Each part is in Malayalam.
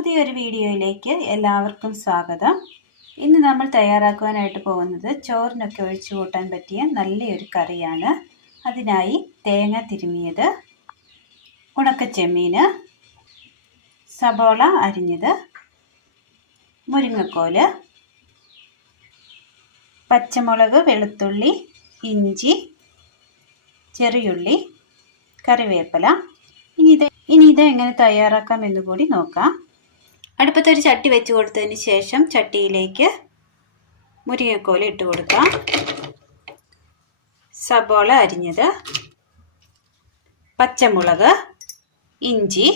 പുതിയൊരു വീഡിയോയിലേക്ക് എല്ലാവർക്കും സ്വാഗതം. ഇന്ന് നമ്മൾ തയ്യാറാക്കുവാനായിട്ട് പോകുന്നത് ചോറിനൊക്കെ ഒഴിച്ചു കൂട്ടാൻ പറ്റിയ നല്ലൊരു കറിയാണ്. അതിനായി തേങ്ങ തിരുമിയത് ഉണക്ക ചെമ്മീൻ സബോള അരിഞ്ഞത് മുരിങ്ങക്കോൽ പച്ചമുളക് വെളുത്തുള്ളി ഇഞ്ചി ചെറിയുള്ളി കറിവേപ്പില. ഇനി ഇത് ഇനി ഇത് എങ്ങനെ തയ്യാറാക്കാം എന്ന് കൂടി നോക്കാം. അടുപ്പത്തൊരു ചട്ടി വെച്ച് കൊടുത്തതിന് ശേഷം ചട്ടിയിലേക്ക് മുരിങ്ങക്കോല ഇട്ട് കൊടുക്കാം. സബോള അരിഞ്ഞത് പച്ചമുളക് ഇഞ്ചി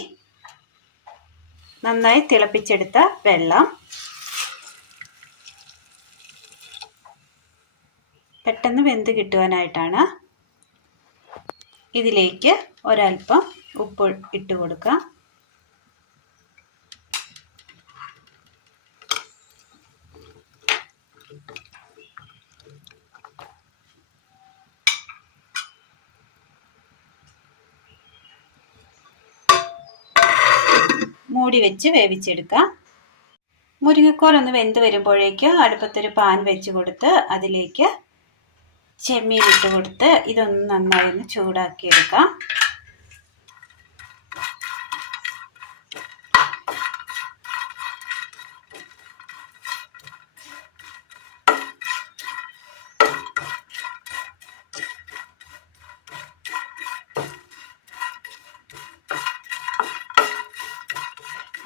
നന്നായി തിളപ്പിച്ചെടുത്ത വെള്ളം പെട്ടെന്ന് വെന്ത് കിട്ടുവാനായിട്ടാണ്. ഇതിലേക്ക് ഒരൽപ്പം ഉപ്പ് ഇട്ട് കൊടുക്കാം. മൂടി വെച്ച് വേവിച്ചെടുക്കാം മുരിങ്ങക്കോൽ ഒന്ന് വെന്ത് വരുമ്പോഴേക്ക് അടുപ്പത്തൊരു പാൻ വെച്ച് കൊടുത്ത് അതിലേക്ക് ചെമ്മീൻ ഇട്ട് കൊടുത്ത് ഇതൊന്ന് നന്നായി ഒന്ന് ചൂടാക്കി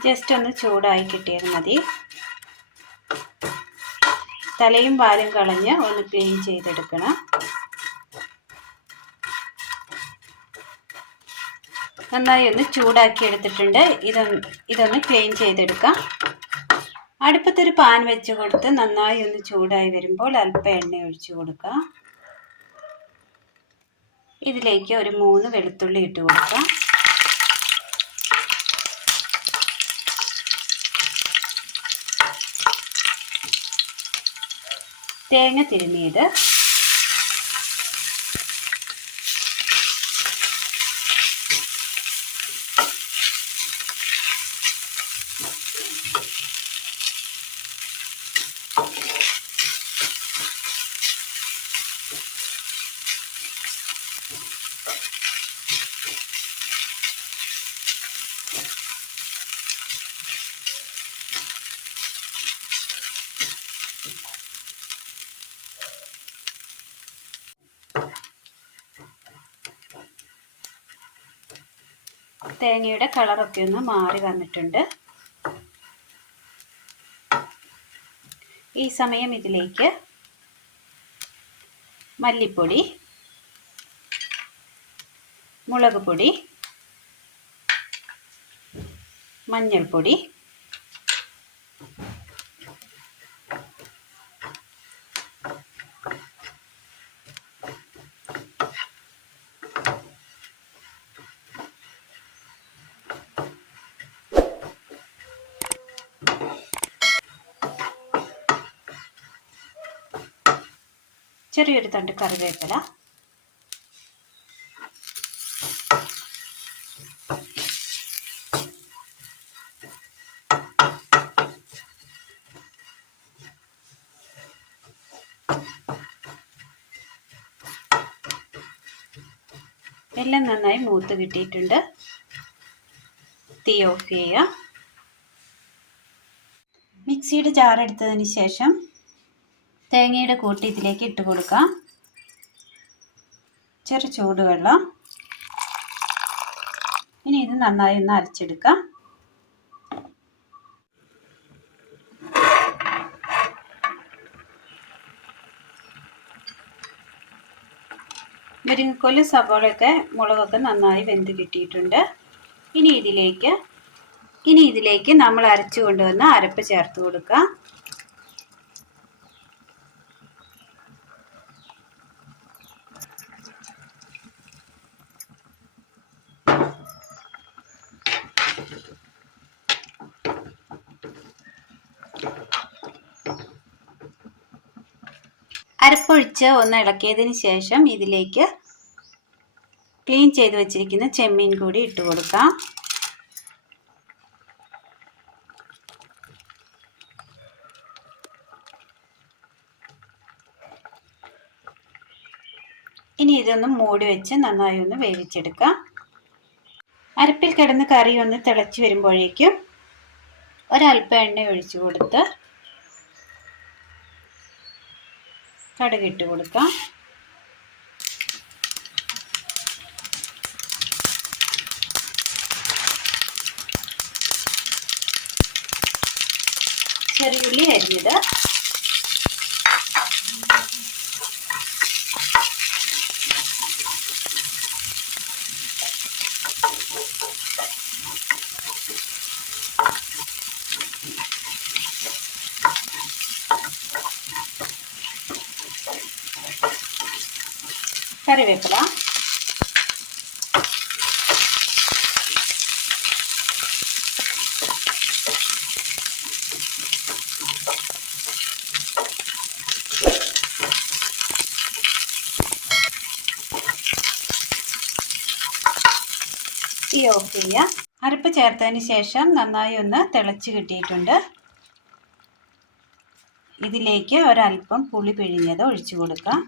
ജസ്റ്റ് ഒന്ന് ചൂടായി കിട്ടിയാൽ മതി. തലയും വാലും കളഞ്ഞ് ഒന്ന് ക്ലീൻ ചെയ്തെടുക്കണം. നന്നായി ഒന്ന് ചൂടാക്കി എടുത്തിട്ടുണ്ട്. ഇതൊന്ന് ഇതൊന്ന് ക്ലീൻ ചെയ്തെടുക്കാം. അടുപ്പത്തൊരു പാൻ വെച്ച് കൊടുത്ത് നന്നായി ഒന്ന് ചൂടായി വരുമ്പോൾ അല്പം എണ്ണ ഒഴിച്ചു കൊടുക്കാം. ഇതിലേക്ക് ഒരു മൂന്ന് വെളുത്തുള്ളി ഇട്ട് കൊടുക്കാം. തേങ്ങ തിരുമിയത്. തേങ്ങയുടെ കളറൊക്കെ ഒന്ന് മാറി വന്നിട്ടുണ്ട്. ഈ സമയം ഇതിലേക്ക് മല്ലിപ്പൊടി മുളക് പൊടി മഞ്ഞൾപ്പൊടി ചെറിയൊരു തണ്ട് കറിവേപ്പില. എല്ലാം നന്നായി മൂത്ത് കിട്ടിയിട്ടുണ്ട്. തീ ഓഫ് ചെയ്യുക. മിക്സിയുടെ ജാർ ശേഷം തേങ്ങയുടെ കൂട്ടി ഇതിലേക്ക് ഇട്ട് കൊടുക്കാം. ചെറു ചൂടുവെള്ളം. ഇനി ഇത് നന്നായി ഒന്ന് അരച്ചെടുക്കാം. മുരിങ്ങക്കോൽ സവോളയൊക്കെ മുളകൊക്കെ നന്നായി വെന്ത് കിട്ടിയിട്ടുണ്ട്. ഇനി ഇതിലേക്ക് ഇനി ഇതിലേക്ക് നമ്മൾ അരച്ചു കൊണ്ടുവന്ന അരപ്പ് ചേർത്ത് കൊടുക്കാം. അരപ്പൊഴിച്ച് ഒന്ന് ഇളക്കിയതിന് ശേഷം ഇതിലേക്ക് ക്ലീൻ ചെയ്ത് വെച്ചിരിക്കുന്ന ചെമ്മീൻ കൂടി ഇട്ട് കൊടുക്കാം. ഇനി ഇതൊന്ന് മൂടി വെച്ച് നന്നായി ഒന്ന് വേവിച്ചെടുക്കാം. അരപ്പിൽ കിടന്ന് കറി ഒന്ന് തിളച്ച് വരുമ്പോഴേക്കും ഒരൽപ്പം എണ്ണ ഒഴിച്ചു കൊടുത്ത് കടുകിട്ട് കൊടുക്കാം. ചെറിയുള്ളി അരിഞ്ഞത്. കറിവേപ്പില തീ ഓഫ് ചെയ്യാം. അരപ്പ് ചേർത്തതിന് ശേഷം നന്നായി ഒന്ന് തിളച്ച് കിട്ടിയിട്ടുണ്ട്. ഇതിലേക്ക് ഒരൽപ്പം പുളി പിഴിഞ്ഞത് ഒഴിച്ചു കൊടുക്കാം.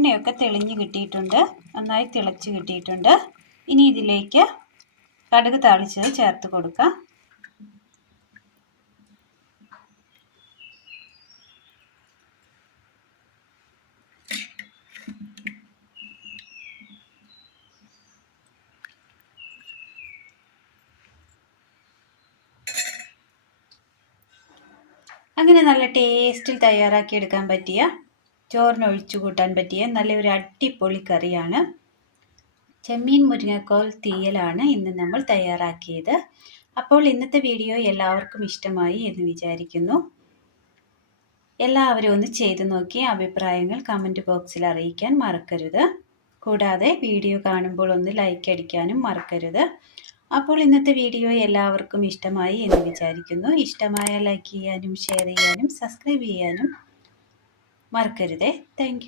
എണ്ണയൊക്കെ തെളിഞ്ഞ് കിട്ടിയിട്ടുണ്ട്. നന്നായി തിളച്ച് കിട്ടിയിട്ടുണ്ട്. ഇനി ഇതിലേക്ക് കടുക് താളിച്ചത് ചേർത്ത് കൊടുക്കാം. അങ്ങനെ നല്ല ടേസ്റ്റിൽ തയ്യാറാക്കി എടുക്കാൻ പറ്റിയ ചോറിന് ഒഴിച്ചു കൂട്ടാൻ പറ്റിയ നല്ലൊരു അടിപൊളി കറിയാണ്. ചെമ്മീൻ മുരിങ്ങക്കോൽ തീയലാണ് ഇന്ന് നമ്മൾ തയ്യാറാക്കിയത്. അപ്പോൾ ഇന്നത്തെ വീഡിയോ എല്ലാവർക്കും ഇഷ്ടമായി എന്ന് വിചാരിക്കുന്നു. എല്ലാവരും ഒന്ന് ചെയ്തു നോക്കി അഭിപ്രായങ്ങൾ കമന്റ് ബോക്സിൽ അറിയിക്കാൻ മറക്കരുത്. കൂടാതെ വീഡിയോ കാണുമ്പോൾ ഒന്ന് ലൈക്ക് അടിക്കാനും മറക്കരുത്. അപ്പോൾ ഇന്നത്തെ വീഡിയോ എല്ലാവർക്കും ഇഷ്ടമായി എന്ന് വിചാരിക്കുന്നു. ഇഷ്ടമായ ലൈക്ക് ചെയ്യാനും ഷെയർ ചെയ്യാനും സബ്സ്ക്രൈബ് ചെയ്യാനും മറക്കരുതേ. താങ്ക്